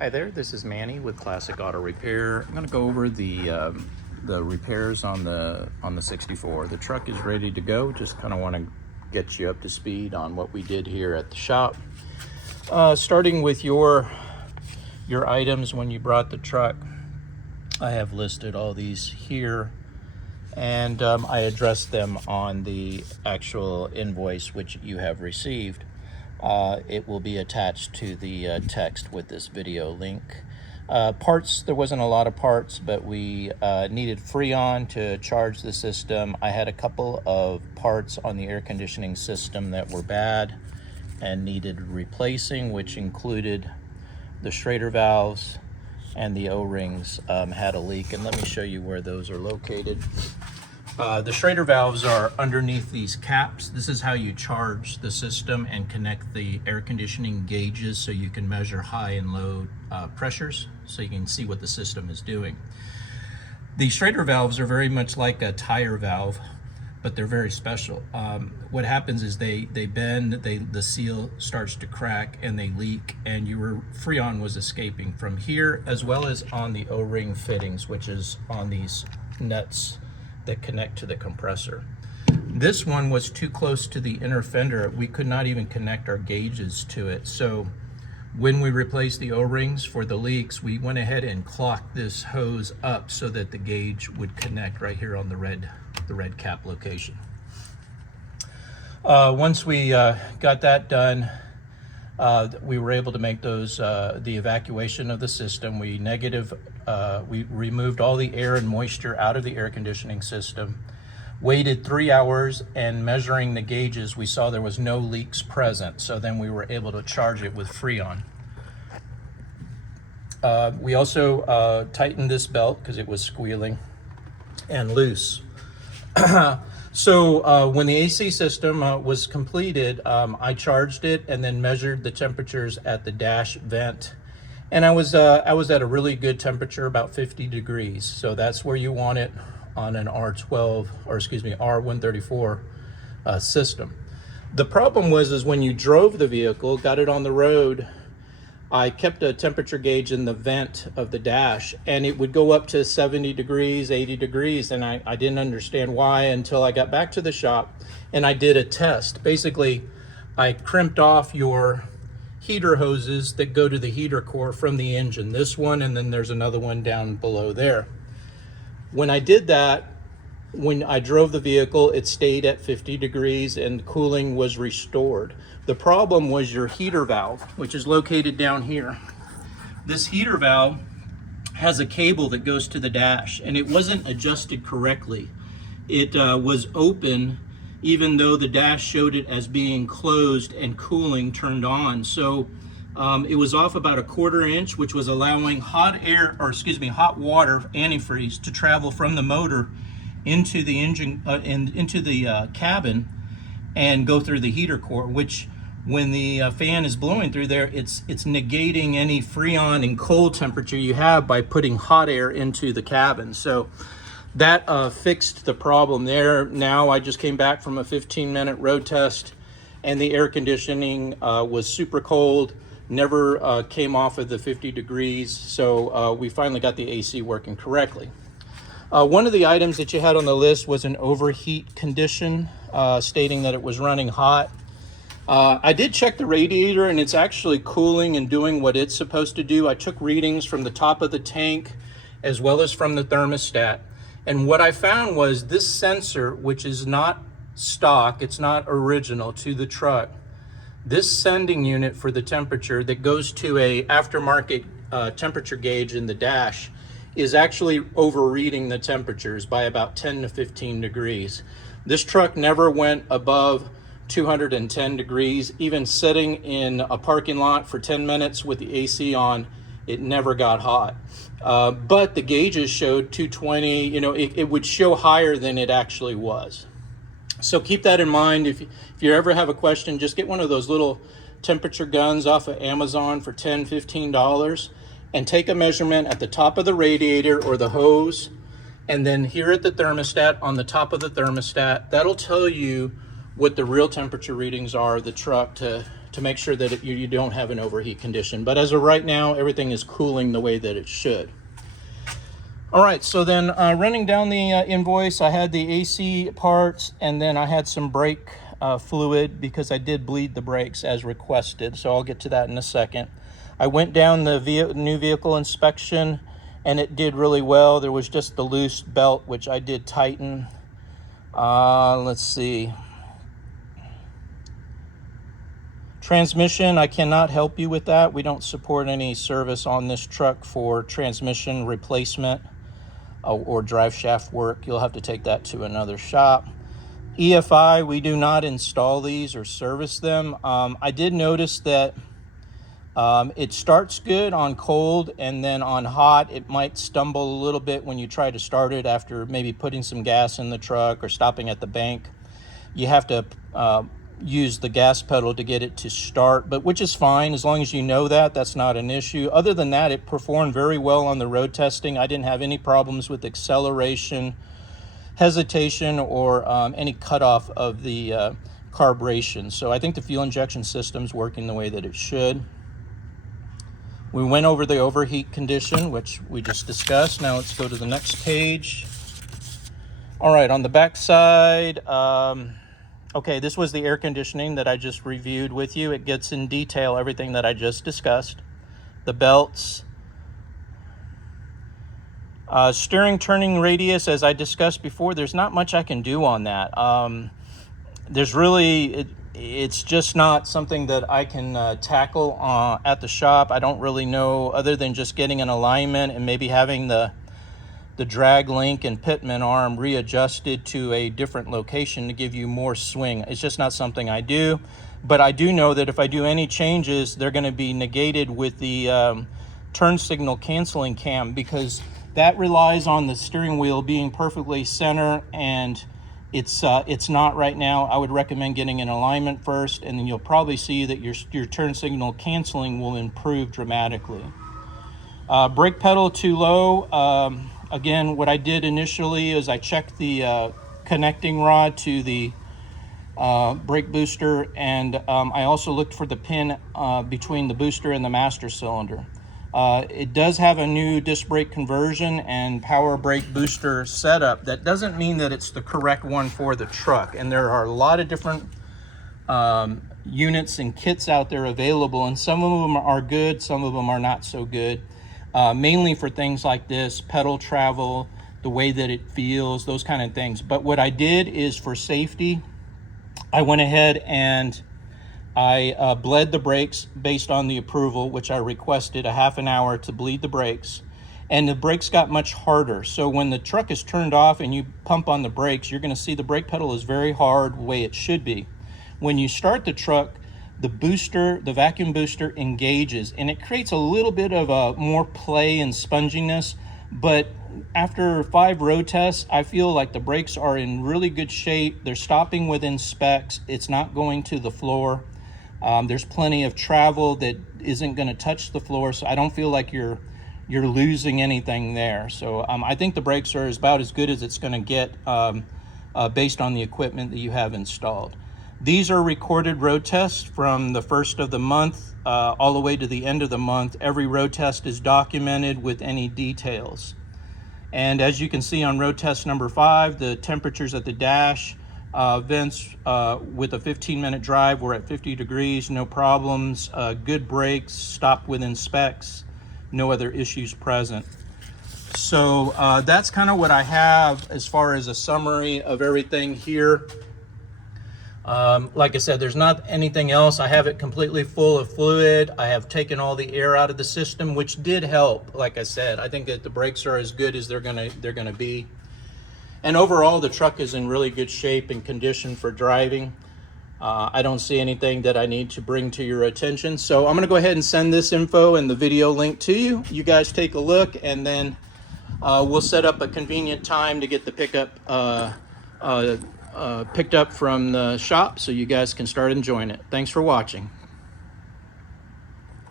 Hi there, this is Manny with Classic Auto Repair. I'm going to go over the repairs on the 64. The truck is ready to go. Just kind of want to get you up to speed on what we did here at the shop. Starting with your items when you brought the truck, I have listed all these here, and I addressed them on the actual invoice which you have received. It will be attached to the text with this video link. Parts, there wasn't a lot of parts, but we needed Freon to charge the system. I had a couple of parts on the air conditioning system that were bad and needed replacing, which included the Schrader valves, and the O-rings had a leak, and let me show you where those are located. The Schrader valves are underneath these caps. This is how you charge the system and connect the air conditioning gauges so you can measure high and low pressures so you can see what the system is doing. The Schrader valves are very much like a tire valve, but they're very special. What happens is they bend, the seal starts to crack and they leak, and your Freon was escaping from here as well as on the O-ring fittings, which is on these nuts that connect to the compressor. This one was too close to the inner fender. We could not even connect our gauges to it. So when we replaced the O-rings for the leaks, we went ahead and clocked this hose up so that the gauge would connect right here on the red cap location. Once we got that done, we were able to make those the evacuation of the system. We removed all the air and moisture out of the air conditioning system, waited 3 hours, and measuring the gauges, we saw there was no leaks present. So then we were able to charge it with Freon. We also tightened this belt because it was squealing and loose. So when the AC system was completed, I charged it and then measured the temperatures at the dash vent. And I was at a really good temperature, about 50 degrees. So that's where you want it on an R134 system. The problem was when you drove the vehicle, got it on the road, I kept a temperature gauge in the vent of the dash, and it would go up to 70 degrees, 80 degrees, and I didn't understand why until I got back to the shop and I did a test. Basically, I crimped off your heater hoses that go to the heater core from the engine. This one, and then there's another one down below there. When I did that, when I drove the vehicle, it stayed at 50 degrees and cooling was restored. The problem was your heater valve, which is located down here. This heater valve has a cable that goes to the dash, and it wasn't adjusted correctly. It was open even though the dash showed it as being closed and cooling turned on. So it was off about 1/4 inch, which was allowing hot water antifreeze to travel from the motor into the engine into the cabin and go through the heater core, which when the fan is blowing through there, it's negating any Freon and cold temperature you have by putting hot air into the cabin. So that fixed the problem there. Now I just came back from a 15-minute road test, and the air conditioning was super cold, never came off of the 50 degrees. So we finally got the AC working correctly. One of the items that you had on the list was an overheat condition, stating that it was running hot. I did check the radiator, and it's actually cooling and doing what it's supposed to do. I took readings from the top of the tank as well as from the thermostat. And what I found was this sensor, which is not stock, it's not original to the truck, this sending unit for the temperature that goes to a aftermarket temperature gauge in the dash is actually overreading the temperatures by about 10 to 15 degrees. This truck never went above 210 degrees. Even sitting in a parking lot for 10 minutes with the AC on, it never got hot. But the gauges showed 220, it would show higher than it actually was. So keep that in mind. If you ever have a question, just get one of those little temperature guns off of Amazon for $10, $15 and take a measurement at the top of the radiator or the hose, and then here at the thermostat, on the top of the thermostat. That'll tell you what the real temperature readings are of the truck to to make sure that you don't have an overheat condition. But as of right now, everything is cooling the way that it should. All right, so then running down the invoice, I had the AC parts, and then I had some brake fluid because I did bleed the brakes as requested. So I'll get to that in a second. I went down the new vehicle inspection, and it did really well. There was just the loose belt, which I did tighten. Let's see. Transmission, I cannot help you with that. We don't support any service on this truck for transmission replacement or drive shaft work. You'll have to take that to another shop. EFI, we do not install these or service them. I did notice that it starts good on cold, and then on hot it might stumble a little bit when you try to start it after maybe putting some gas in the truck or stopping at the bank. You have to use the gas pedal to get it to start, but which is fine as long as you know that. That's not an issue. Other than that, it performed very well on the road testing. I didn't have any problems with acceleration, hesitation, or any cutoff of the carburation. So I think the fuel injection system's working the way that it should. We went over the overheat condition, which we just discussed. Now let's go to the next page. All right, on the back side, okay, this was the air conditioning that I just reviewed with you. It gets in detail everything that I just discussed. The belts. Steering turning radius, as I discussed before, there's not much I can do on that. There's really, it's just not something that I can tackle at the shop. I don't really know, other than just getting an alignment and maybe having the drag link and pitman arm readjusted to a different location to give you more swing. It's just not something I do, but I do know that if I do any changes, they're going to be negated with the turn signal canceling cam, because that relies on the steering wheel being perfectly center, and it's not right now. I would recommend getting an alignment first, and then you'll probably see that your turn signal canceling will improve dramatically. Brake pedal too low. Again, what I did initially is I checked the connecting rod to the brake booster, and I also looked for the pin between the booster and the master cylinder. It does have a new disc brake conversion and power brake booster setup. That doesn't mean that it's the correct one for the truck, and there are a lot of different units and kits out there available, and some of them are good, some of them are not so good. Mainly for things like this, pedal travel, the way that it feels, those kind of things. But what I did is, for safety, I went ahead and I bled the brakes based on the approval, which I requested a half an hour to bleed the brakes. And the brakes got much harder. So when the truck is turned off and you pump on the brakes, you're gonna see the brake pedal is very hard, the way it should be. When you start the truck, the booster, the vacuum booster engages, and it creates a little bit of a more play and sponginess. But after 5 road tests, I feel like the brakes are in really good shape. They're stopping within specs. It's not going to the floor. There's plenty of travel that isn't going to touch the floor, so I don't feel like you're losing anything there. So I think the brakes are about as good as it's going to get based on the equipment that you have installed. These are recorded road tests from the first of the month all the way to the end of the month. Every road test is documented with any details. And as you can see on road test number 5, the temperatures at the dash vents with a 15-minute drive were at 50 degrees, no problems, good brakes, stopped within specs, no other issues present. So that's kind of what I have as far as a summary of everything here. Like I said, there's not anything else. I have it completely full of fluid. I have taken all the air out of the system, which did help. Like I said, I think that the brakes are as good as they're gonna be. And overall, the truck is in really good shape and condition for driving. I don't see anything that I need to bring to your attention. So I'm gonna go ahead and send this info and the video link to you. You guys take a look, and then we'll set up a convenient time to get the pickup picked up from the shop so you guys can start enjoying it. Thanks for watching.